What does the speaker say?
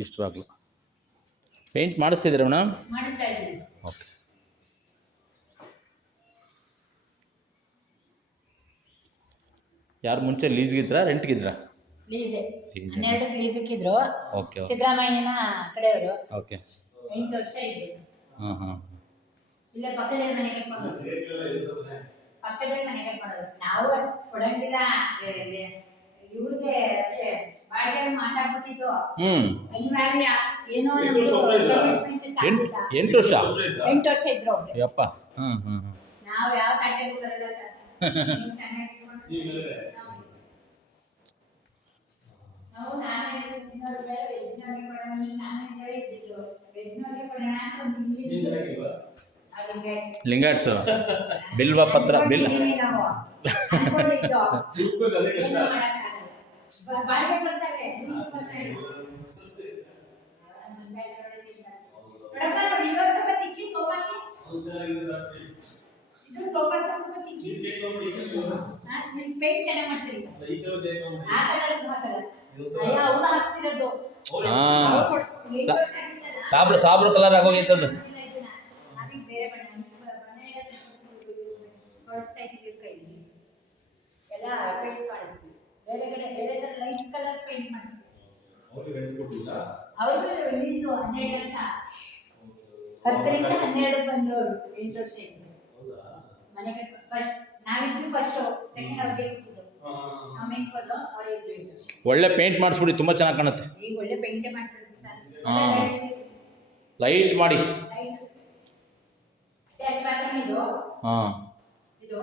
East ಬಾಗ್ಲು paint ಮಾಡಿಸ್ತಿದ್ದೀರಾ madam? ಮಾಡಿಸ್ತಾ ಇದ್ದೀನಿ. ಓಕೆ. ಯಾರು ಮುಂಚೆ ಲೀಸ್ಗಿದ್ರಾ ರೆಂಟ್ಗಿದ್ರಾ? ಲೀಸೆ. ಲೀಸ್. 12 ಲೀಸಕ್ಕಿದ್ರು. ಓಕೆ. ಸಿದ್ದರಾಮಯ್ಯನ ಕಡೆಯವರು. ಓಕೆ. 8 ವರ್ಷ ಇದ್ರು. ಹಾಂ ಹಾಂ. ಇಲ್ಲ ಪಕ್ಕದಲ್ಲಿ ಮನೆ ಕಟ್ಕೊಂಡು ಪಕ್ಕದಲ್ಲಿ ಮನೆ ಕಟ್ಕೊಳ್ಳೋದು. ನಾವು ಕೊಡಂಗಿಲ್ಲ ಇವ್ರಿಗೆ ಬಾಡಿಗೆ ಮಾತಾಡ್ಬಿಟ್ಟಿದ್ದು. ಅನಿವಾರ್ಯ ಏನೋ ನಮ್ದು ಕಮಿಟ್ಮೆಂಟ್ ಸಾಕಿಲ್ಲ. 8 ವರ್ಷ? 8 ವರ್ಷ ಇದ್ರು ಅವ್ರು. ಯಪ್ಪ. ಹಾಂ ಹಾಂ ಹಾಂ. ನಾವು ಯಾವ ತಟ್ಟೆಗೂ ಬರಲ್ಲ ಸರ್. ನೀವು ಚೆನ್ನಾಗಿ ನಾವು ನಾನೇ ತಿನ್ನೋರ್ಗೆ ವೆಜ್ನವ್ರಿಗೆ ಕೊಡೋಣ, ಈಗ ನಾನೇ ಹೇಳಿ ಇದ್ದಿದ್ದು ವೆಜ್ನವ್ರಿಗೆ ಕೊಡೋಣ ಅಂತ ಒಂದು ತಿಂಗಳಿದ್ದು ಲಿಂಗಾಟ್ಸು ಬಿಲ್ವ ಪತ್ರ ಬಿಲ್ ನಾವು ಅನ್ಕೊಂಡಿದ್ದು ಏನು ಮಾಡೋಕ್ಕಾಗಲ್ಲ. ಬಾಡಿಗೆ ಕೊಡ್ತಾರೆ ಮೇಡಮ್ ನೋಡಿ ಇದು ಸ್ವಲ್ಪ ತಿಕ್ಕಿ ಸೋಪಾಕಿ ಇದು ಸೋಪಾಕಿ ಸ್ವಲ್ಪ ತಿಕ್ಕಿ ನೀವು ಪೇಂಟ್ ಚೆನ್ನಾಗಿ ಮಾಡ್ತೀರಿ ಆಗಲ್ಲ ಹಾಕಲ್ಲ ಅಯ್ಯ ಅವನು ಹಾಕ್ಸಿರೋದು ಸಾಬ್ರು ಕಲರ್ ಆಗೋಗೈತದು. ಬೇರೆ ಬಣ್ಣ ಬಳಸ್ತಾ ಇದ್ದೀವಿ ಕೈಲಿ ಎಲ್ಲ ಪೇಂಟ್ ಮಾಡಿಸ್ತೀವಿ. ಬೇರೆ ಕಡೆ ಬೇರೆ ತರ ಲೈಟ್ ಕಲರ್ ಪೇಂಟ್ ಮಾಡಿಸ್ತೀವಿ. ಅವರು ಲೀಸು 12 ವರ್ಷ 10ರಿಂದ 12 ಬಂದವರು 8 ವರ್ಷ ಇದ್ರು ಮನೆ ಕಟ್ಟ. ಫಸ್ಟ್ ನಾವಿದ್ದು ಫಸ್ಟ್ ಸೆಕೆಂಡ್ ಅವ್ರಿಗೆ ಕೊಟ್ಟಿದ್ದು ಆಮೇಲೆ ಹೋದೋ ಅವ್ರು ಇದ್ರು 8 ವರ್ಷ. ಒಳ್ಳೆ ಪೇಂಟ್ ಮಾಡಿಸ್ಬಿಡಿ, ತುಂಬಾ ಚೆನ್ನಾಗಿ ಕಾಣುತ್ತೆ. ಈಗ ಒಳ್ಳೆ ಪೇಂಟೇ ಮಾಡಿಸಿದ್ರು ಸರ್. ಲೈಟ್ ಮಾಡಿ. ಲೈಟ್ ಅಟ್ಯಾಚ್ ಬಾತ್ರೂಮ್ ಇದು. ಹಾಂ ಇದು